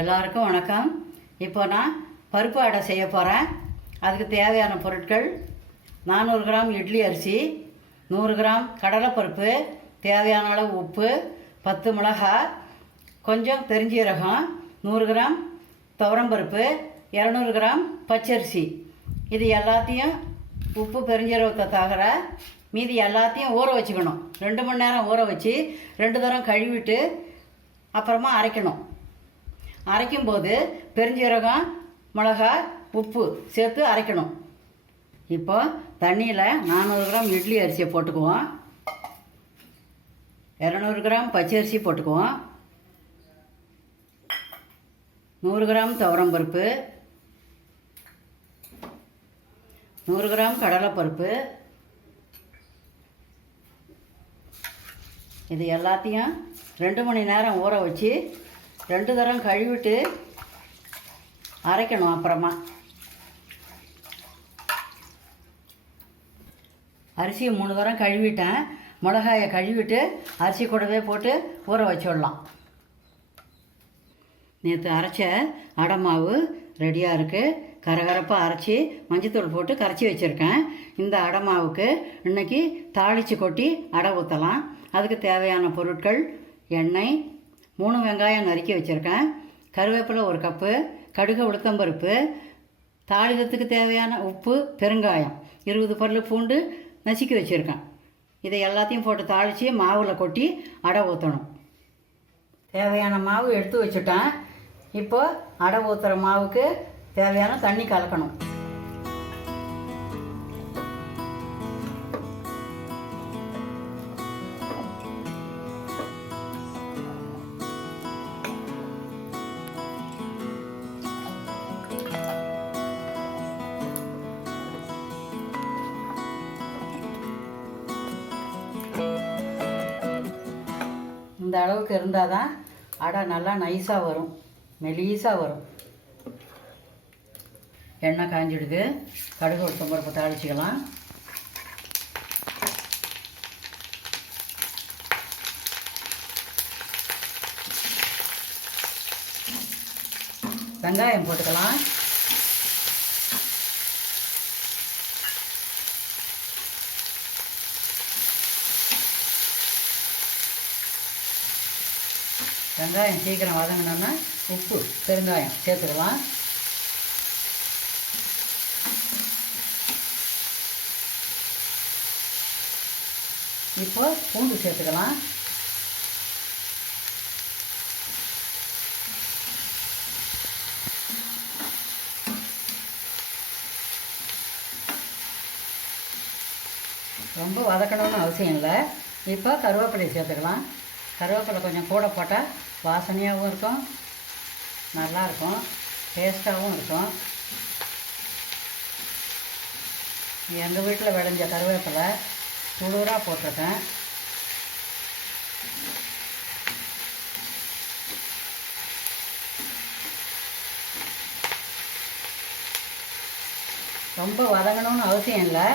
எல்லாருக்கும் வணக்கம். இப்போ நான் பருப்பு அடை செய்ய போகிறேன் அதுக்கு தேவையான பொருட்கள் நானூறு கிராம் இட்லி அரிசி நூறு கிராம் கடலைப்பருப்பு தேவையான அளவு உப்பு பத்து மிளகாய் கொஞ்சம் பெருஞ்சீரகம் நூறு கிராம் துவரம்பருப்பு இரநூறு கிராம் பச்சரிசி. இது எல்லாத்தையும் உப்பு பெருஞ்சீரகத்தை தவிர மீதி எல்லாத்தையும் ஊற வச்சுக்கணும். ரெண்டு மணி நேரம் ஊற வச்சு ரெண்டு தரம் கழுவிட்டு அப்புறமா அரைக்கணும். அரைக்கும்போது பெருஞ்சீரகம் மிளகாய் உப்பு சேர்த்து அரைக்கணும். இப்போ தண்ணியில் நானூறு கிராம் இட்லி அரிசியை போட்டுக்குவோம். இரநூறு கிராம் பச்சை அரிசி போட்டுக்குவோம். நூறு கிராம் துவரம்பருப்பு நூறு கிராம் கடலைப்பருப்பு. இது எல்லாத்தையும் ரெண்டு மணி நேரம் ஊற வச்சு ரெண்டு தரம் கழுவிட்டு அரைக்கணும் அப்புறமா. அரிசியை மூணு தரம் கழுவிட்டேன். மிளகாயை கழுவிட்டு அரிசி கூடவே போட்டு ஊற வச்சுடலாம். நேற்று அரைச்ச அடை மாவு ரெடியாக இருக்குது கரகரப்பாக அரைச்சி மஞ்சத்தூள் போட்டு கரைச்சி வச்சுருக்கேன். இந்த அடை மாவுக்கு இன்னைக்கு தாளித்து கொட்டி அடை ஊற்றலாம் அதுக்கு தேவையான பொருட்கள் எண்ணெய் மூணு வெங்காயம் நறுக்கி வச்சுருக்கேன். கருவேப்பிலை ஒரு கப்பு கடுகு உளுத்தம்பருப்பு தாளிதத்துக்கு தேவையான உப்பு பெருங்காயம். இருபது பல்லு பூண்டு நசுக்கி வச்சுருக்கேன். இதை எல்லாத்தையும் போட்டு தாளித்து மாவில் கொட்டி அடை ஊற்றணும் தேவையான மாவு எடுத்து வச்சுட்டேன். இப்போ அடை ஊற்றுற மாவுக்கு தேவையான தண்ணி கலக்கணும். இந்த அளவுக்கு இருந்தால் தான் அடை நல்லா நைஸாக வரும். மெலீஸாக வரும். எண்ணெய் காஞ்சிடுது. கடுகு உளுத்தம் பருப்பு தாளிச்சிக்கலாம். வெங்காயம் போட்டுக்கலாம். வெங்காயம் சீக்கிரம் வதங்கினோன்னா உப்பு பெருங்காயம் சேர்த்துக்கலாம் இப்போ பூண்டு சேர்த்துக்கலாம். ரொம்ப வதக்கணும்னு அவசியம் இல்லை. இப்போ கருவேப்பிலை சேர்த்துக்கலாம். கருவேப்பிலை கொஞ்சம் கூட போட்டால் வாசனையாகவும் இருக்கும் நல்லாயிருக்கும் டேஸ்ட்டாகவும் இருக்கும். எங்கள் வீட்டில் விளைஞ்ச கருவேப்பிலை துளுராக போட்டிருக்கேன். ரொம்ப வதங்கணும்னு அவசியம் இல்லை.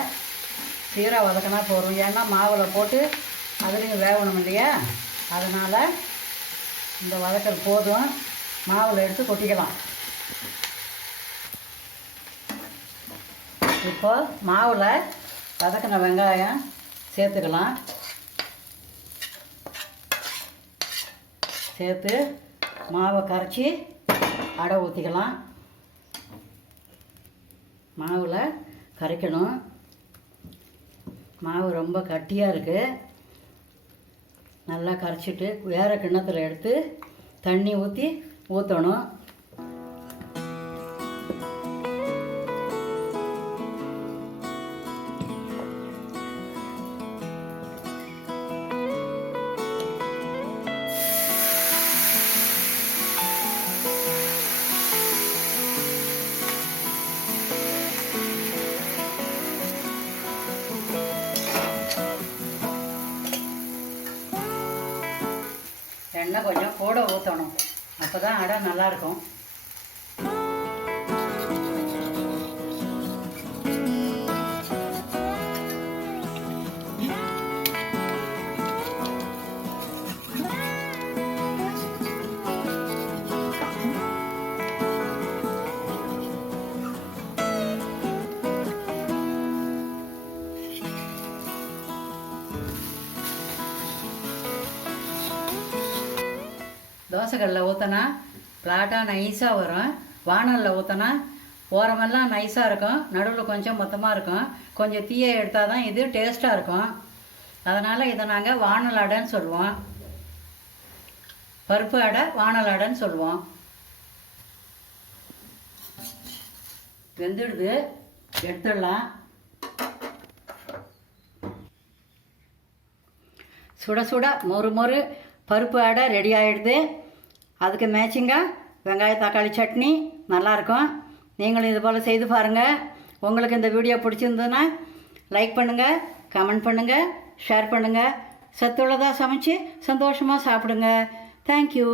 சீராக வதக்கினா போதும். ஏன்னா மாவில் போட்டு அதுலேயும் வேகணும் இல்லையா? அதனால் இந்த வதக்கல் போதும். மாவில் எடுத்து கொட்டிக்கலாம். இப்போ மாவில் வதக்கின வெங்காயம் சேர்த்துக்கலாம். சேர்த்து மாவை கரைச்சி அடை ஊற்றிக்கலாம் மாவில் கரைக்கணும். மாவு ரொம்ப கட்டியாக இருக்குது நல்லா கரைச்சிட்டு வேறு கிண்ணத்தில் எடுத்து தண்ணி ஊற்றி ஊற்றணும் எண்ணெய் கொஞ்சம் கூட ஊற்றணும் அப்போ தான் அடை நல்லாயிருக்கும் தோசைக்கல்லில் ஊற்றினா ஃப்ளாட்டாக நைஸாக வரும். வானலில் ஊற்றினா ஓரமெல்லாம் நைஸாக இருக்கும். நடுவில் கொஞ்சம் மொத்தமாக இருக்கும். கொஞ்சம் தீயை எடுத்தால் தான் இது டேஸ்ட்டாக இருக்கும். அதனால் இதை நாங்கள் வானல் அடைன்னு சொல்லுவோம். பருப்பு அடை வானல் அடைன்னு சொல்லுவோம். வெந்துடுது. எடுத்துடலாம். சுட சுட மொறு மொறு பருப்பு அடை ரெடி ஆகிடுது அதுக்கு மேட்சிங்காக வெங்காய தக்காளி சட்னி. நல்லாயிருக்கும் நீங்களும் இது போல் செய்து பாருங்கள் உங்களுக்கு இந்த வீடியோ பிடிச்சிருந்ததுன்னா லைக் பண்ணுங்கள் கமெண்ட் பண்ணுங்கள் ஷேர் பண்ணுங்கள் சத்துள்ளதாக சமைச்சு சந்தோஷமாக சாப்பிடுங்க. தேங்க்யூ